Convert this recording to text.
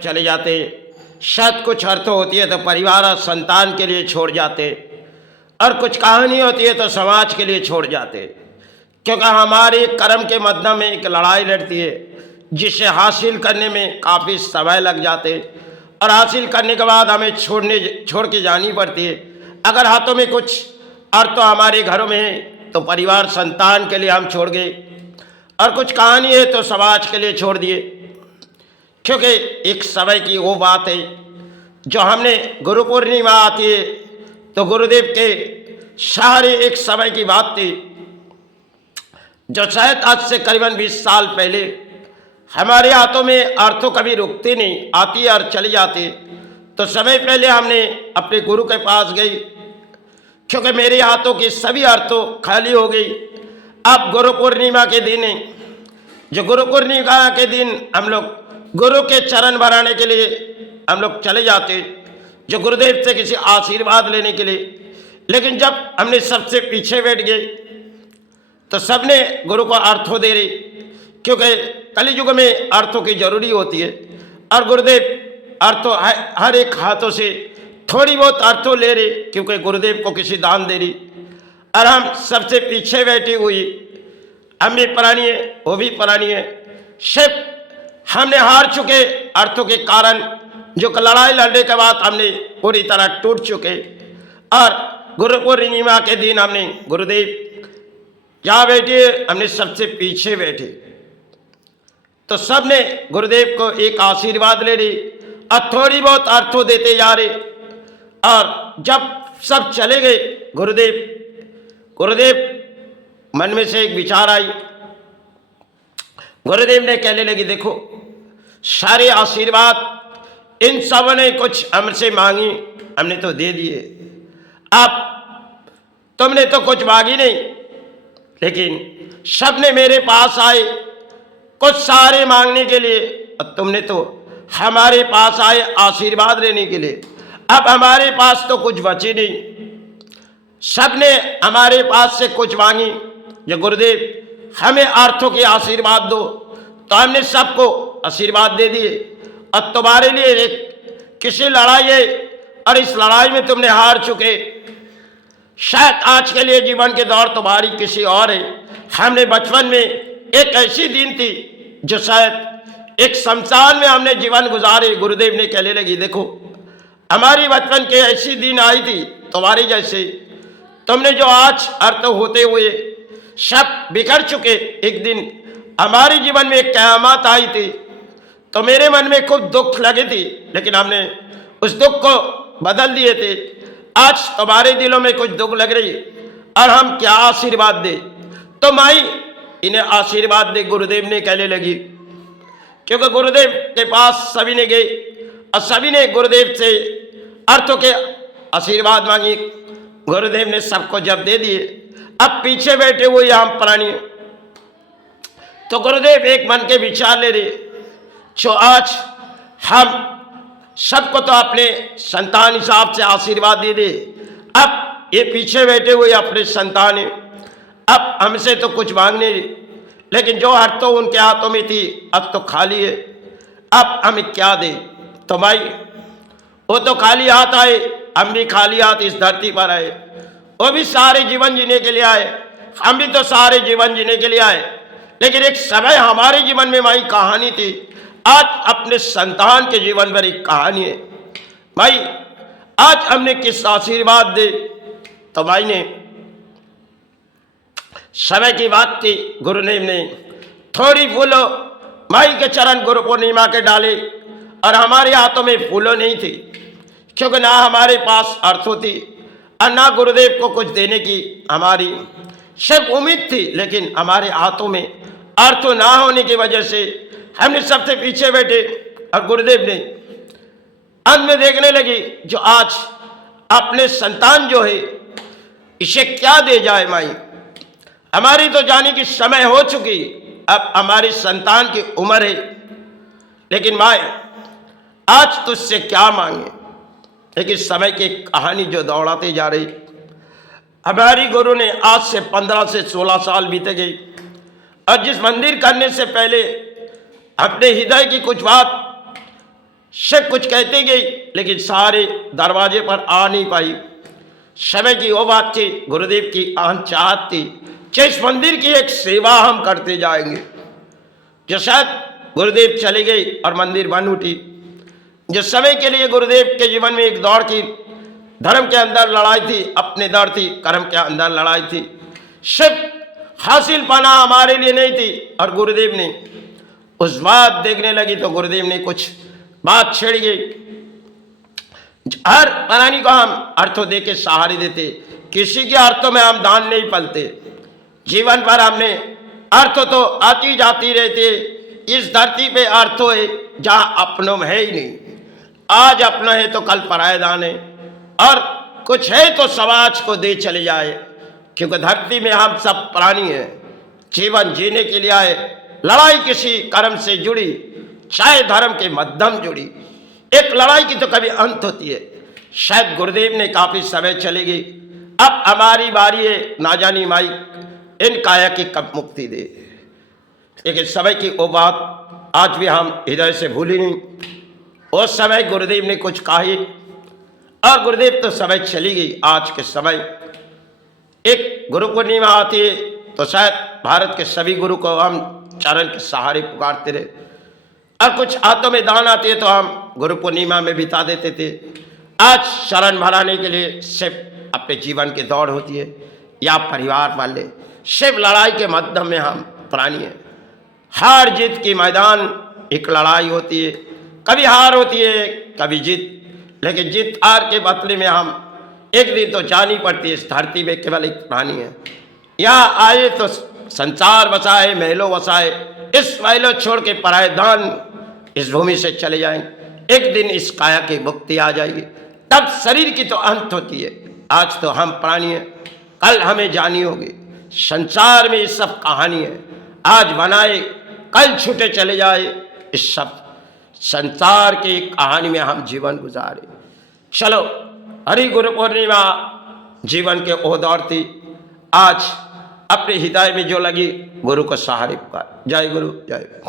चले जाते, शायद कुछ अर्थ होती है तो परिवार और संतान के लिए छोड़ जाते, और कुछ कहानी होती है तो समाज के लिए छोड़ जाते। क्योंकि हमारे कर्म के मध्य में एक लड़ाई लड़ती है जिसे हासिल करने में काफ़ी समय लग जाते, और हासिल करने के बाद हमें छोड़ के जानी पड़ती है। अगर हाथों में कुछ अर्थ तो हमारे घरों में है तो परिवार संतान के लिए हम छोड़ गए, और कुछ कहानी है तो समाज के लिए छोड़ दिए। क्योंकि एक समय की वो बात है जो हमने गुरु पूर्णिमा आती है तो गुरुदेव के सारे एक समय की बात थी जो शायद आज से करीबन 20 साल पहले हमारे हाथों में अर्थों कभी रुकती नहीं, आती और चली जाती। तो समय पहले हमने अपने गुरु के पास गई, क्योंकि मेरे हाथों की सभी अर्थों खाली हो गई। अब गुरु पूर्णिमा के दिन है, जो गुरु पूर्णिमा के दिन हम लोग गुरु के चरण भराने के लिए हम लोग चले जाते, जो गुरुदेव से किसी आशीर्वाद लेने के लिए। लेकिन जब हमने सबसे पीछे बैठ गए तो सबने गुरु को अर्थों दे रही, क्योंकि कलियुग में अर्थों की जरूरी होती है, और गुरुदेव अर्थों हर एक हाथों से थोड़ी बहुत अर्थों ले रही, क्योंकि गुरुदेव को किसी दान दे रही। और हम सबसे पीछे बैठी हुई, हम भी पुरानी है, वो भी पुरानी है, सिर्फ हमने हार चुके अर्थों के कारण, जो लड़ाई लड़ने के बाद हमने पूरी तरह टूट चुके। और गुरु पूर्णिमा के दिन हमने गुरुदेव जहाँ बैठे, हमने सबसे पीछे बैठे, तो सबने गुरुदेव को एक आशीर्वाद ले रही और थोड़ी बहुत अर्थों देते जा रहे। और जब सब चले गए, गुरुदेव मन में से एक विचार आई। गुरुदेव ने कहने लगी, देखो सारे आशीर्वाद इन सब ने कुछ हमसे मांगी, हमने तो दे दिए। अब तुमने तो कुछ मांगी नहीं, लेकिन सबने मेरे पास आए कुछ सारे मांगने के लिए, और तुमने तो हमारे पास आए आशीर्वाद लेने के लिए। अब हमारे पास तो कुछ बची नहीं, सबने हमारे पास से कुछ मांगी, जो गुरुदेव हमें अर्थों के आशीर्वाद दो, तो हमने सबको आशीर्वाद दे दिए। और तुम्हारे लिए एक किसी लड़ाई है, और इस लड़ाई में तुमने हार चुके। शायद आज के लिए जीवन के दौर तुम्हारी किसी और है। हमने बचपन में एक ऐसी दिन थी जो शायद एक शमशान में हमने जीवन गुजारे। गुरुदेव ने कहने लगी, देखो हमारी बचपन के ऐसी दिन आई थी तुम्हारी जैसे, तुमने जो आज अर्थ होते हुए सब बिखर चुके। एक दिन हमारे जीवन में एक क़यामत आई थी, तो मेरे मन में खूब दुख लगे थी, लेकिन हमने उस दुख को बदल दिए थे। आज तुम्हारे दिलों में कुछ दुख लग रही, और हम क्या आशीर्वाद दे? तो माई इन्हें आशीर्वाद दे, गुरुदेव ने कहने लगी। क्योंकि गुरुदेव के पास सभी ने गए और सभी ने गुरुदेव से अर्थों के आशीर्वाद मांगी। गुरुदेव ने सबको जब दे दिए, अब पीछे बैठे हुए हम प्राणी, तो गुरुदेव एक मन के विचार ले रहे, जो आज हम सबको तो अपने संतान हिसाब से आशीर्वाद दे दे, अब ये पीछे बैठे हुए अपने संतान है, अब हमसे तो कुछ मांगने, लेकिन जो हर तो उनके हाथों में थी अब तो खाली है, अब हमें क्या दे? तो भाई वो तो खाली हाथ आए, हम भी खाली हाथ इस धरती पर आए। वो भी सारे जीवन जीने के लिए आए, हम भी तो सारे जीवन जीने के लिए आए। लेकिन एक समय हमारे जीवन में माई कहानी थी, आज अपने संतान के जीवन पर एक कहानी है। भाई आज हमने किस आशीर्वाद दे? तो भाई ने समय की बात थी, गुरुदेव ने थोड़ी फूलों माई के चरण गुरु पूर्णिमा के डाले, और हमारे हाथों में फूलों नहीं थी, क्योंकि ना हमारे पास अर्थों थी और ना गुरुदेव को कुछ देने की हमारी सिर्फ उम्मीद थी। लेकिन हमारे हाथों में अर्थ ना होने की वजह से हमने सबसे पीछे बैठे, और गुरुदेव ने अंत में देखने लगी, जो आज अपने संतान जो है इसे क्या दे जाए माई? हमारी तो जाने की समय हो चुकी, अब हमारी संतान की उम्र है, लेकिन माई आज तुझसे क्या मांगे? लेकिन समय की कहानी जो दौड़ाते जा रही, हमारी गुरु ने आज से 15 से 16 साल बीते गए, और जिस मंदिर करने से पहले अपने हृदय की कुछ बात सब कुछ कहते गई, लेकिन सारे दरवाजे पर आ नहीं पाई। समय की वो बात थी, गुरुदेव की आन चाहत थी कि इस मंदिर की एक सेवा हम करते जाएंगे। जो शायद गुरुदेव चले गई और मंदिर बन उठी। जो समय के लिए गुरुदेव के जीवन में एक दौड़ थी, धर्म के अंदर लड़ाई थी, अपने दौड़ थी, कर्म के अंदर लड़ाई थी। सिर्फ हासिल पाना हमारे लिए नहीं थी। और गुरुदेव ने उस बात देखने लगी तो गुरुदेव ने कुछ बात छेड़ गई। हर प्राणी को हम अर्थों दे के सहारे देते, किसी के अर्थों में हम दान नहीं पलते। जीवन भर हमने अर्थ तो आती जाती रहती है। इस धरती पे अर्थ है जहाँ अपनों में है ही नहीं। आज अपना है तो कल पराया दान है, और कुछ है तो समाज को दे चले जाए, क्योंकि धरती में हम सब प्राणी हैं। जीवन जीने के लिए आए, लड़ाई किसी कर्म से जुड़ी, चाहे धर्म के माध्यम जुड़ी। एक लड़ाई की तो कभी अंत होती है। शायद गुरुदेव ने काफी समय चली गई, अब हमारी बारी है, ना जानी माई इन काया की कब मुक्ति दे। लेकिन समय की वो बात आज भी हम हृदय से भूली नहीं। उस समय गुरुदेव ने कुछ कहा ही, और गुरुदेव तो समय चली गई। आज के समय एक गुरु पूर्णिमा आती है तो शायद भारत के सभी गुरु को हम चरण के सहारे पुकारते रहे, और कुछ हाथों में दान आते तो हम गुरु पूर्णिमा में बिता देते थे। आज शरण भराने के लिए सिर्फ अपने जीवन की दौड़ होती है, या परिवार वाले, सिर्फ लड़ाई के माध्यम में हम प्राणी हैं। हार जीत की मैदान एक लड़ाई होती है, कभी हार होती है कभी जीत, लेकिन जीत हार के बदले में हम एक दिन तो जानी पड़ती है। इस धरती में केवल एक प्राणी है। यहाँ आए तो संसार बसाए, महलों बसाए, इस महलों छोड़ के पराए दान इस भूमि से चले जाएंगे। एक दिन इस काया की मुक्ति आ जाएगी, तब शरीर की तो अंत होती है। आज तो हम प्राणी हैं, कल हमें जानी होगी। संसार में ये सब कहानी है, आज बनाए कल छूटे चले जाए। इस सब संसार की कहानी में हम जीवन गुजारे। चलो, हरि गुरु पूर्णिमा जीवन के ओ दौर थी। आज अपने हृदय में जो लगी, गुरु को सहारे पुकार। जय गुरु, जय।